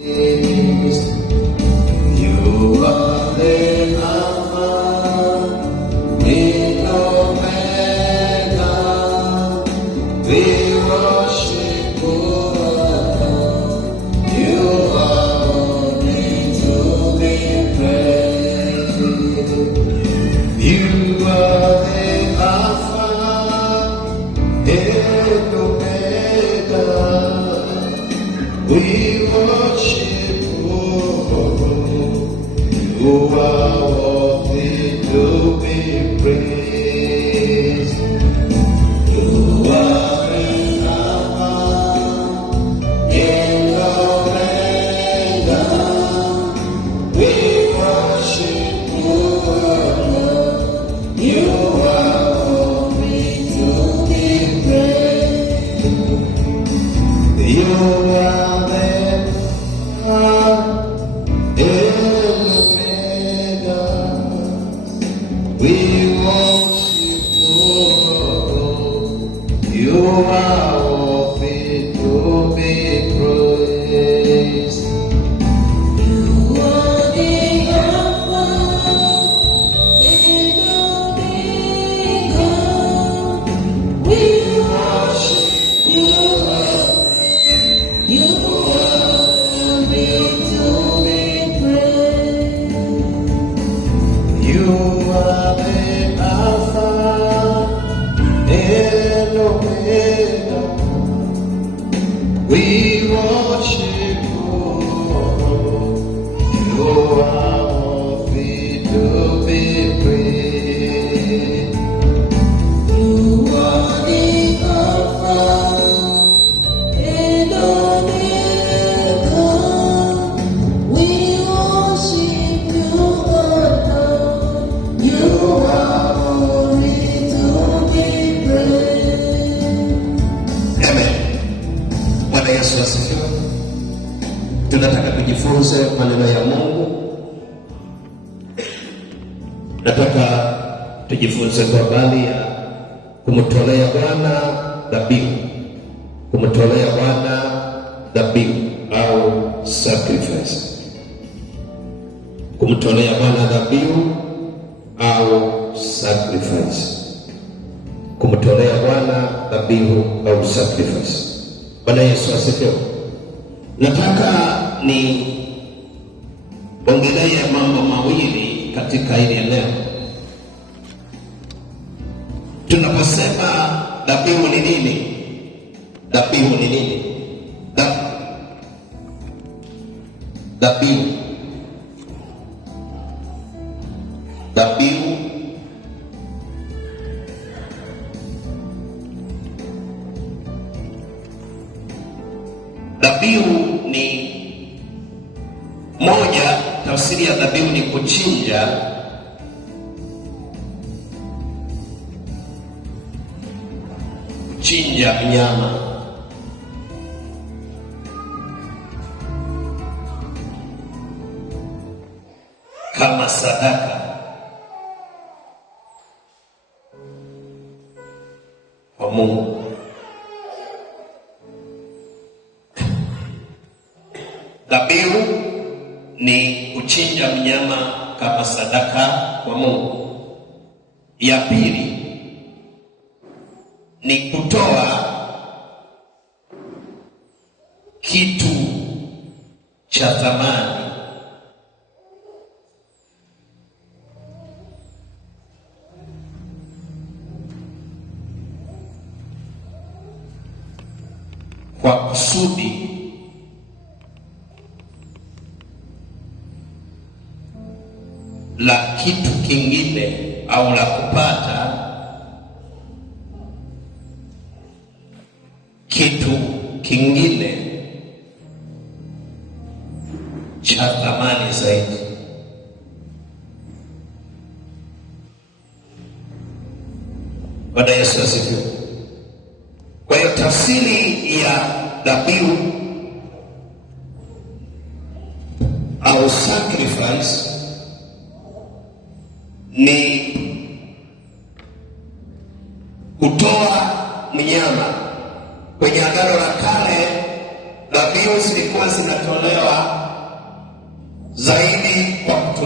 You are the Alpha and Omega. We worship you. You are worthy to be praised. You are the Alpha and Omega. We worship you. You are worthy to be praised. You are the Alpha and Omega. We worship you. You are worthy to be praised. You are the Alpha and Omega. We worship you. You are worthy to be praised. You are the Alpha and Omega. We worship you. You are worthy to be praised. You are the Alpha and Omega. We worship you. You are worthy to be praised. You are the Alpha and Omega. We worship you, Lord. You are worthy to be praised. Amen. Bwana Yesu asifiwe. Tunataka kujifunze maneno ya Mungu. Nataka tujifunze kwa habari ya kumtolea Bwana dhabihu. Kumtolea Bwana dhabihu au sacrifice. Kumtolea Bwana dhabihu au sacrifice. Kumtolea Bwana dhabihu au sacrifice. Bwana Yesu asifiwe. Nataka ni ongelea mambo mawili katika hili eneo. Tunaposema dhabihu ni nini? Dhabihu ni nini? Dhabihu. Dhabihu. Dhabihu ni moja, tafsiri ya dhabihu ni kuchinja. Kuchinja mnyama. Kama sadaka kwa Mungu. Dhabihu ni kuchinja mnyama kama sadaka kwa Mungu. Ya pili ni kutoa kitu cha thamani. Kwa kusudi la kitu kingine au la kupata kitu kingine cha thamani zaidi. Bwana Yesu asifiwe. Kwa hiyo tafsiri ya dhabihu au sacrifice ni kutoa mnyama. Kwenye Agano la Kale dhabihu zilikuwa zinatolewa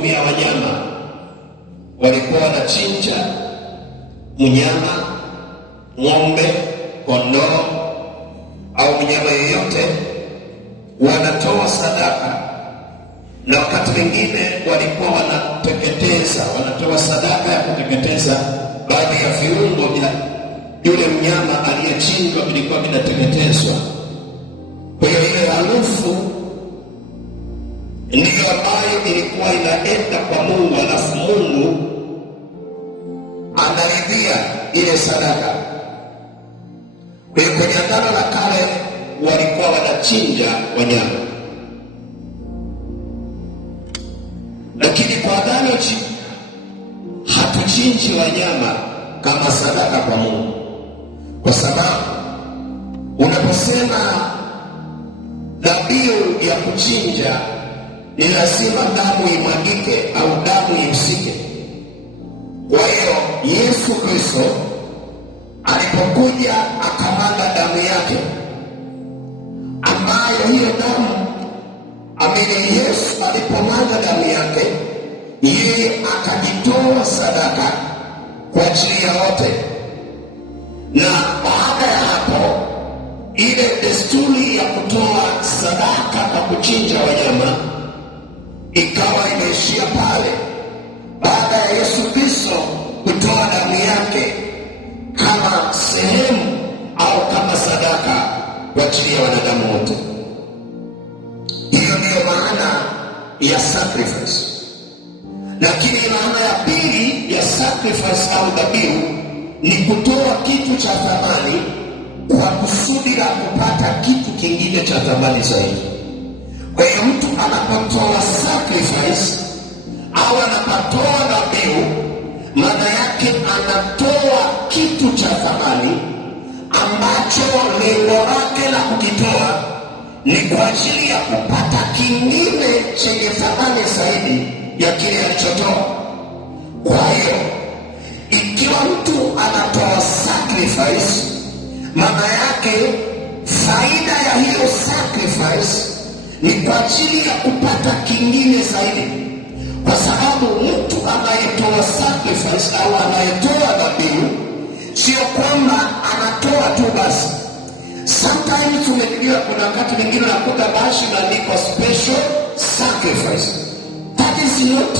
kutumia wanyama. Walikuwa wanachinja mnyama, ng'ombe, kondoo au mnyama yeyote, wanatoa sadaka, na wakati mwingine walikuwa wanatoa sadaka ya kuteketeza baadhi ya viungo vya yule mnyama aliyechinjwa, vilikuwa vinateketezwa. Kwa hiyo ile harufu ndiyo ambayo ilikuwa inaenda kwa Mungu, alafu Mungu anaridhia ile sadaka. Kwa hiyo kwenye Agano la Kale walikuwa wanachinja wanyama, lakini kwa Agano Jipya hatuchinji wanyama kama sadaka kwa Mungu, kwa sababu unaposema dhabihu ya kuchinja ni lazima damu imwagike au damu ihusike. Kwa hiyo Yesu Kristo alipokuja akamwaga damu yake, ambayo hiyo damu Yesu alipomwaga damu yake, yeye akajitoa sadaka kwa ajili ya wote. Na baada ya hapo, ile desturi ya kutoa sadaka kwa kuchinja wanyama ikawa imeishia pale, baada ya Yesu Kristo kutoa damu yake kama sehemu au kama sadaka kwa ajili ya wanadamu wote. Hiyo ndiyo maana ya sacrifice. Lakini maana ya pili ya sacrifice au dhabihu ni kutoa kitu cha thamani kwa kusudi la kupata kitu kingine cha thamani zaidi. Kwa hiyo mtu anapotoa sacrifice au anapotoa dhabihu, maana yake anatoa kitu cha thamani ambacho lengo lake la kukitoa ni kwa ajili ya kupata kingine chenye thamani zaidi ya kile alichotoa. Kwa hiyo ikiwa mtu anatoa sacrifice, maana yake faida ya hiyo sacrifice ni kwa ajili ya kupata kingine zaidi, kwa sababu mtu anayetoa sacrifice au anayetoa dhabihu sio kwamba anatoa tu basi. Sometimes tumejua kuna wakati mwingine nakuta bashi imeandikwa special sacrifice. That is not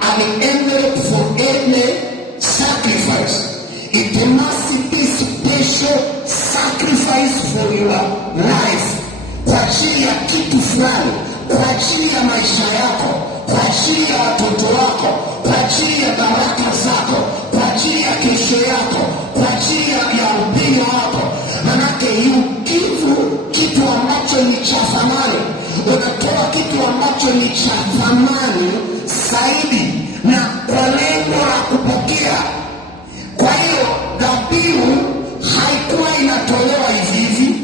an envelope for any sacrifice. It must be special sacrifice for your life, kwa ajili ya kitu fulani, kwa ajili ya maisha yako, kwa ajili ya watoto wako, kwa ajili ya baraka zako, kwa ajili ya kesho yako, kwa ajili ya upendo wako. Manake you give kitu ambacho ni cha thamani, unatoa kitu ambacho ni cha thamani zaidi na kwa lengo la kupokea. Kwa hiyo dhabihu haikuwa inatolewa hivi,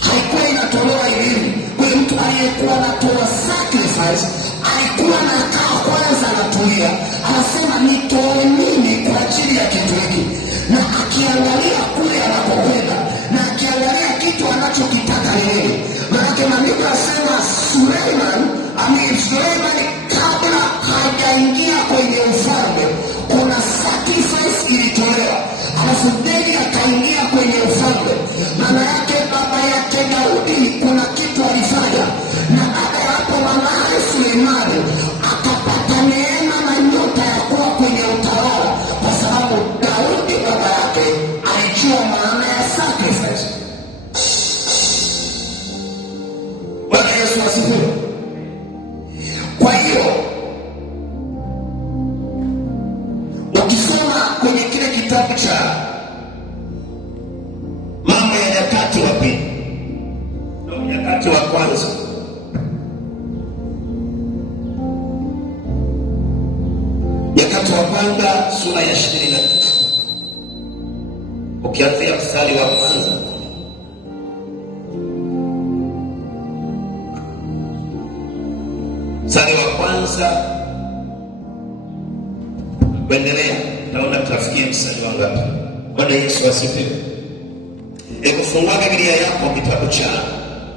haikuwa inatolewa hivi. Kwa hiyo mtu aliyekuwa anatoa sacrifice alikuwa anakaa kwanza, anatulia, anasema nitoe nini kwa ajili ya kitu hiki, na akiangalia kule anapokwenda na akiangalia kitu anachokitaka ni nini. Maana maandiko yanasema Suleiman kabla hajaingia kwenye ufalme kuna sacrifice ilitolewa, alafu ndege akaingia kwenye ufalme. Maana yake baba yake Daudi kuna kitu alifanya, na baada ya hapo mwanae Suleimani akapata neema na nyota ya kuwa kwenye utawala, kwa sababu Daudi baba yake alijua maana ya sacrifice. Bwana Yesu asifiwe. Kwa hiyo ukisoma kwenye kile kitabu cha Mambo ya Nyakati wa Pili na Nyakati wa Kwanza, Nyakati wa Kwanza sura ya 29 ukianzia mstari wa kwanza, mstari wa kwanza kuendelea, naona tutafikia mstari wa ngapi? Bwana Yesu asifiwe. Kufungua Biblia yako kitabu cha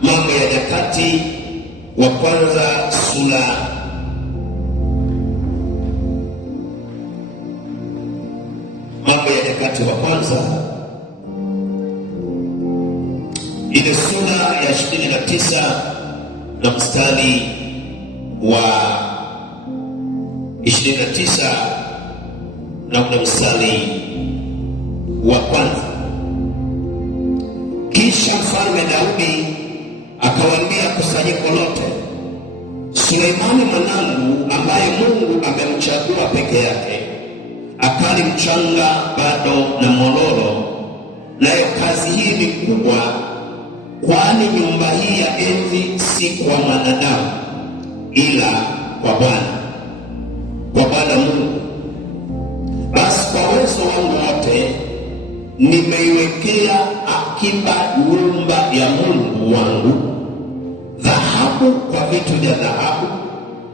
Mambo ya Nyakati wa Kwanza sura Nyakati wa kwanza ile sura ya 29 na mstari wa 29 na kuna mstari wa kwanza. Kisha mfalme Daudi akawaambia kusanyiko lote, Suleimani mwanangu ambaye Mungu amemchagua peke yake akali mchanga bado na mororo, nayo kazi hii ni kubwa, kwani nyumba hii ya enzi si kwa mwanadamu ila kwa Bwana Mungu. Basi kwa uwezo wangu wote nimeiwekea akiba nyumba ya Mungu wangu, dhahabu kwa vitu vya dhahabu,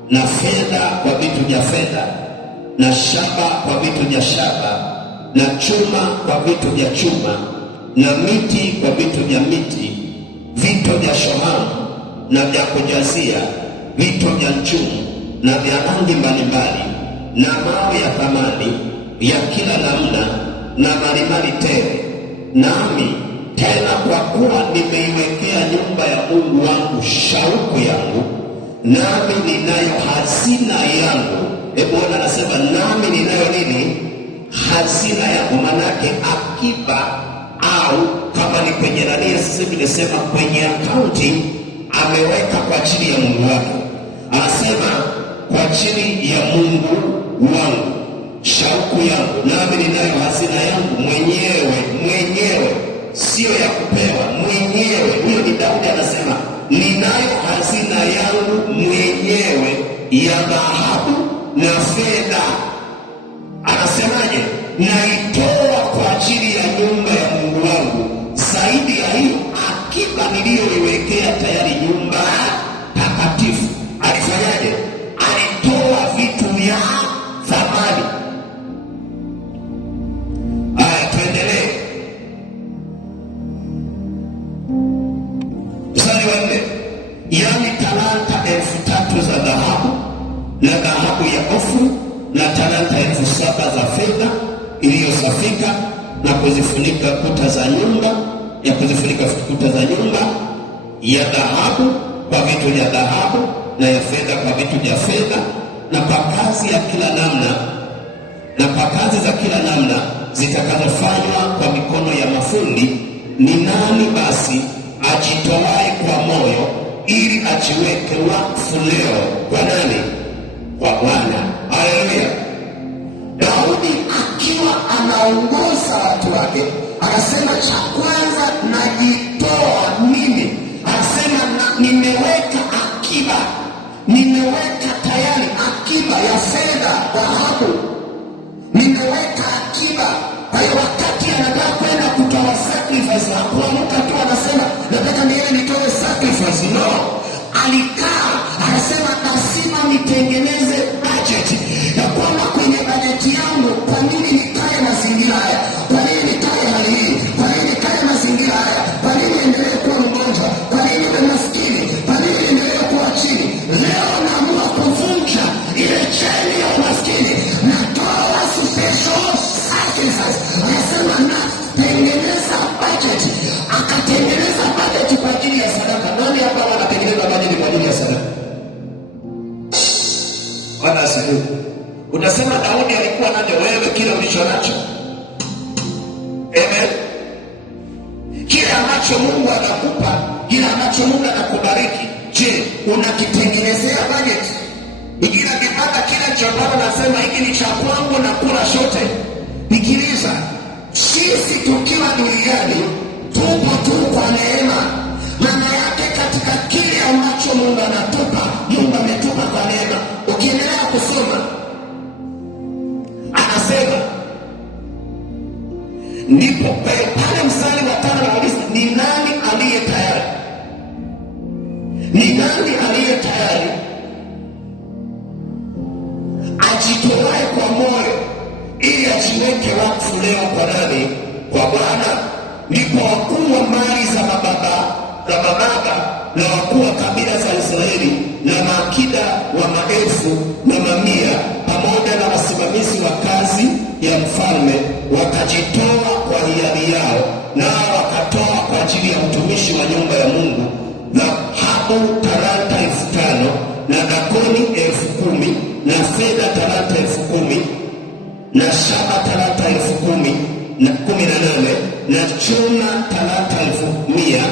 na fedha kwa vitu vya fedha, na shaba kwa vitu vya shaba, na chuma kwa vitu vya chuma, na miti kwa vitu vya miti, vito vya shohamu na vya kujazia, vito vya nchumu na vya rangi mbalimbali, na mawe ya thamani ya kila namna, na malimali tele. Nami tena kwa kuwa nimeiwekea nyumba ya Mungu wangu shauku yangu, nami ninayo hazina yangu. Bwana anasema nami ninayo nini? Hazina yangu. Manake akiba, au kama ni kwenye nani, sasa nimesema kwenye akaunti ameweka kwa ajili ya Mungu wake. Anasema kwa ajili ya Mungu wangu shauku yangu, nami ninayo hazina yangu mwenyewe, sio ya kupewa, mwenyewe. Huyo ni Daudi anasema ninayo hazina yangu mwenyewe ya dhahabu na fedha. Anasemaje? Naitoa kwa ajili ya nyumba ya Mungu wangu, zaidi ya hiyo akiba niliyoiwekea tayari nyumba takatifu. Alifanyaje? Alitoa vitu vya thamani. Tuendelee. Mstari wa 4, yaani talanta 3,000 za dhahabu na dhahabu ya Ofiri, na talanta 7,000 za fedha iliyosafika, na kuzifunika kuta za nyumba ya dhahabu kwa vitu vya dhahabu, na ya fedha kwa vitu vya fedha, na kwa kazi za kila namna zitakazofanywa kwa mikono ya mafundi. Ni nani basi ajitoaye kwa moyo ili ajiweke wakfu leo kwa nani? Kwa Bwana. Haleluya. Daudi akiwa anaongoza watu wake anasema, cha kwanza najitoa mimi. Anasema nimeweka akiba, nimeweka tayari akiba ya fedha, dhahabu, nimeweka akiba. Kwa hiyo wakati anataka kwenda kutoa sacrifice, hakuamka tu anasema nataka niende nitoe sacrifice. No, alikaa anasema lazima nitengeneze budget ya kwamba kwenye bajeti yangu, kwa nini nikae mazingira haya, kwa nini nikae hali hii, kwa nini nikae mazingira haya, kwa nini endelee kuwa mgonjwa, kwa nini niwe maskini, kwa nini endelee kuwa chini. Leo naamua kuvunja ile cheni ya umaskini, natoa special sacrifice. Anasema natengeneza budget. Akatengeneza budget kwa ajili ya sadaka. Nani hapa wanatengeneza budget kwa ajili ya sadaka? Bwana asifiwe. Utasema Daudi alikuwa nacho, wewe kile ulicho nacho. Amen. Kile ambacho Mungu anakupa, kile ambacho Mungu anakubariki, je, unakitengenezea budget? Ikila kipata kile cha Bwana nasema hiki ni cha kwangu na kula shote. Nikiliza, sisi tukiwa duniani tupo tu kwa neema. Maana yake katika kile ambacho Mungu anatupa, Mungu ametupa kwa neema. Ukiendelea kusoma anasema, ndipo pale mstari wa 5 anauliza, ni nani aliye tayari? Ni nani aliye tayari ajitoae kwa moyo ili ajiweke wakfu leo kwa nani? Kwa Bwana. Ndipo wakuu wa mali za mababa na wakuu wa kabila za Israeli na maakida wa maelfu na mamia pamoja na wasimamizi wa kazi ya mfalme wakajitoa talanta 5,000 na dakoni 10,000 na fedha talanta 10,000 na shaba talanta 18,000 na chuma talanta 1,000.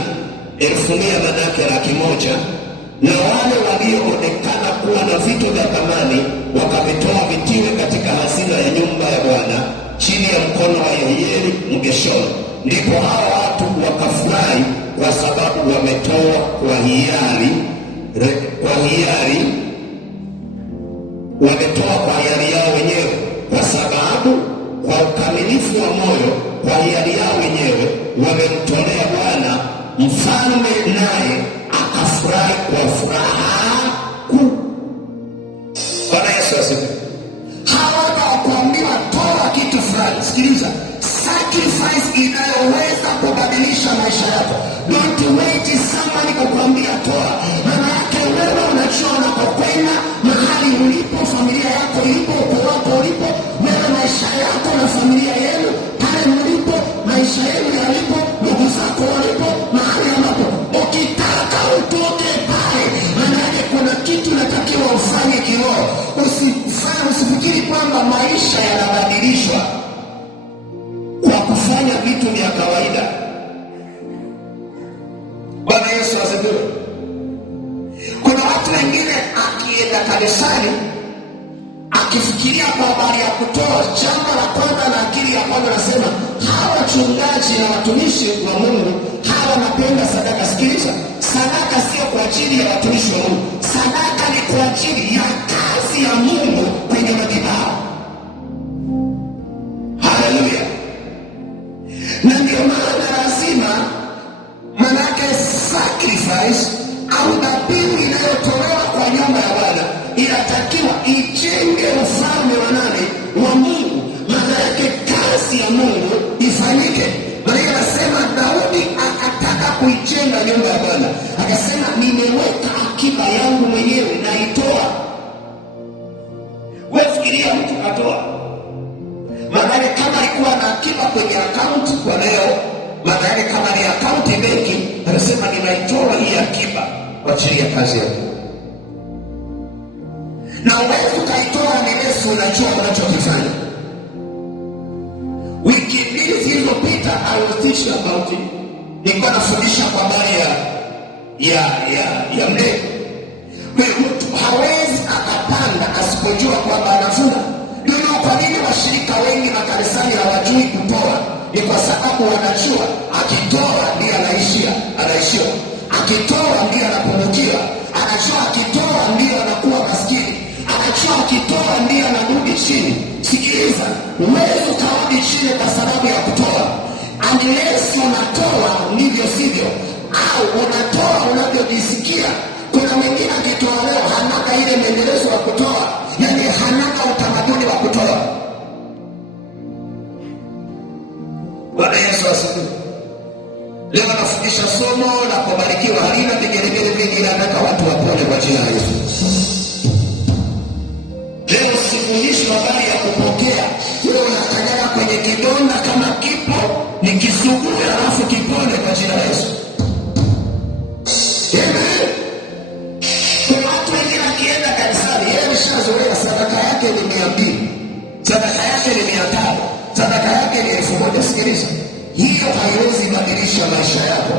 1,000 manake 100,000. Na wale walioonekana kuwa na vitu vya thamani wakavitoa vitiwe katika hazina ya nyumba ya Bwana chini ya mkono wa Yoeli Mgeshoni. Ndipo hao watu wakafurahi kwa sababu wametoa kwa hiari, wametoa kwa hiari yao wenyewe, kwa sababu kwa ukamilifu wa moyo, kwa hiari yao wenyewe wamemtolea Bwana mfalme, naye akafurahi kwa furaha kuu. Bwana Yesu asifiwe. Hawa hawakuambiwa toa kitu fulani. Sikiliza, sacrifice inayoweza kubadilisha maisha yako. Don't wait somebody kukuambia toa. Maana yake wewe unajua unapokwenda, mahali ulipo, familia yako ilipo, ukoo wako ulipo, wewe maisha yako na familia yenu pale mlipo, maisha yenu yalipo, ndugu zako walipo, mahali ambapo ukitaka utoke pale, maana yake kuna kitu natakiwa ufanye kiroho. Usifikiri kwamba maisha yanabadilishwa kwa kufanya vitu vya kawaida. Bwana Yesu asifiwe. Kuna watu wengine akienda kanisani akifikiria kwa habari ya kutoa, jambo la kwanza na akili ya kwanza nasema hawa wachungaji na watumishi wa Mungu hawa wanapenda sadaka. Sikiliza, sadaka sio kwa ajili ya watumishi wa Mungu. Sadaka ni kwa ajili ya kazi ya Mungu kwenye madhabahu. Haleluya. Na ndio maana lazima, manake sacrifice au dhabihu inayotolewa kwa nyumba ya Bwana inatakiwa ijenge ufalme wa nani? Wa Mungu. Maana yake kazi ya Mungu ifanyike. Maana anasema Daudi akataka kuijenga nyumba ya Bwana, akasema nimeweka akiba yangu mwenyewe naitoa. Wewe fikiria mtu katoa, maana kama alikuwa na akiba kwenye akaunti kwa leo, maana kama ni akaunti benki, anasema ninaitoa hii akiba kwa ajili ya kazi ya Mungu. Na wewe ukaitoa ni Yesu, unajua unachokifanya. Wiki mbili zilizopita I was teaching about it. Nilikuwa nafundisha kwa habari ya mleo. Kwa hiyo mtu hawezi akapanda asipojua kwamba anavuna. Ndio kwa nini washirika wengi makanisani hawajui kutoa? Ni kwa sababu wanajua akitoa ndiye anaishia. Akitoa ndiye anapungukiwa. Anajua akitoa ndiye anakuwa maskini. Anajua akitoa ndiye anarudi chini. Sikiliza, huwezi ukarudi chini kwa sababu ya kutoa. Unless unatoa ndivyo sivyo, au unatoa unavyojisikia. Kuna mwingine akitoa leo hanaga ile maendelezo ya kutoa, yaani hanaga utamaduni wa kutoa. Bwana Yesu asifiwe. Leo nafundisha somo la kubarikiwa, halina vigelegele vingi, ila nataka watu wapone kwa jina la Yesu. Leo sifundishi habari ya kupokea. Leo nakanyaga kwenye kidonda kama kipo, nikisugue alafu kipone kwa jina la Yesu. Amen. Kuna watu wengine akienda kanisani, yeye ameshazoea sadaka yake ni 200, sadaka yake ni 500, sadaka yake ni 1000. Sikiliza, hiyo haiwezi badilisha maisha yako.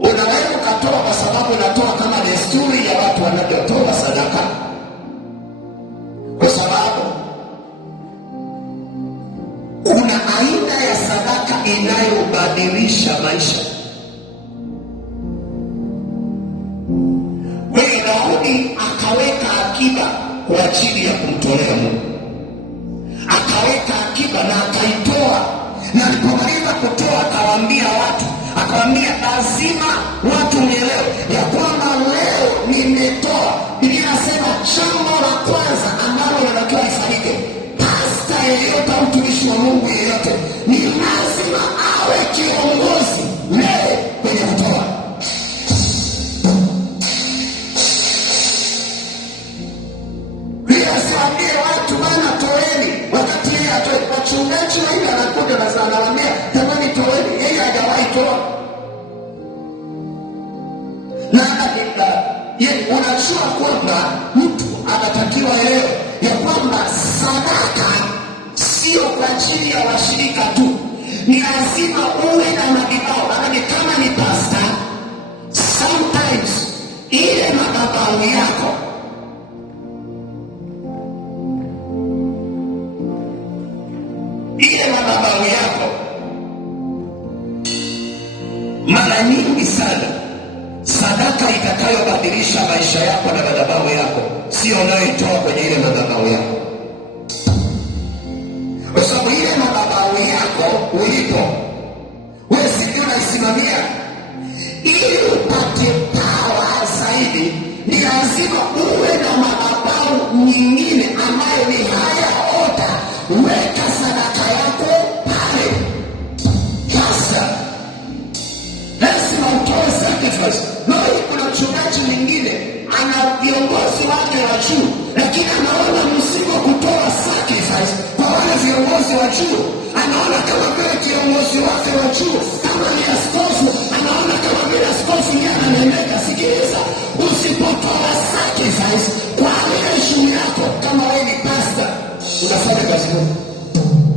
Unaweza ukatoa kwa sababu unatoa kama desturi ya watu wanavyotoa sadaka, kwa sababu kuna aina ya sadaka inayobadilisha maisha. Kwa hiyo Daudi akaweka akiba kwa ajili ya kumtolea Mungu, akaweka akiba na akaitoa, na alipomaliza kutoa akawaambia watu, akawaambia lazima watu nielewe ya kwamba leo nimetoa. Biblia inasema jambo la kwanza ambalo linatakiwa lifanyike, pasta yeyote au mtumishi wa Mungu yeyote ni lazima awe kiongozi leo kwenye kutoa. Biblia inasema watu bana toeni, wakati yeye atoe. Wachungaji wengi anakuja na anawaambia jamani toeni, yeye hajawahi toa. unajua kwamba mtu anatakiwa leo ya kwamba sadaka sio kwa ajili ya washirika tu, ni lazima uwe na madhabahu. Maana kama ni pastor, sometimes ile madhabahu yako mara nyingi sana sadaka itakayobadilisha maisha yako na madhabahu yako sio unayoitoa kwenye ile madhabahu yako, kwa sababu ile madhabahu yako ulipo wewe sio unaisimamia. Ili upate pawa zaidi, ni lazima uwe na madhabahu nyingine ambayo ni haya ota. Weka sadaka yako pale. Sasa lazima utoe sacrifice. Leo kuna mchungaji mwingine ana viongozi wake wa juu, lakini anaona mzigo kutoa sacrifice kwa wale viongozi wa juu. Anaona kama vile kiongozi wake wa juu, kama ni askofu, anaona kama vile askofu yeye ananemeka. Sikiliza, usipotoa sacrifice kwa ile shughuli yako, kama wewe ni pastor unafanya kazi gani?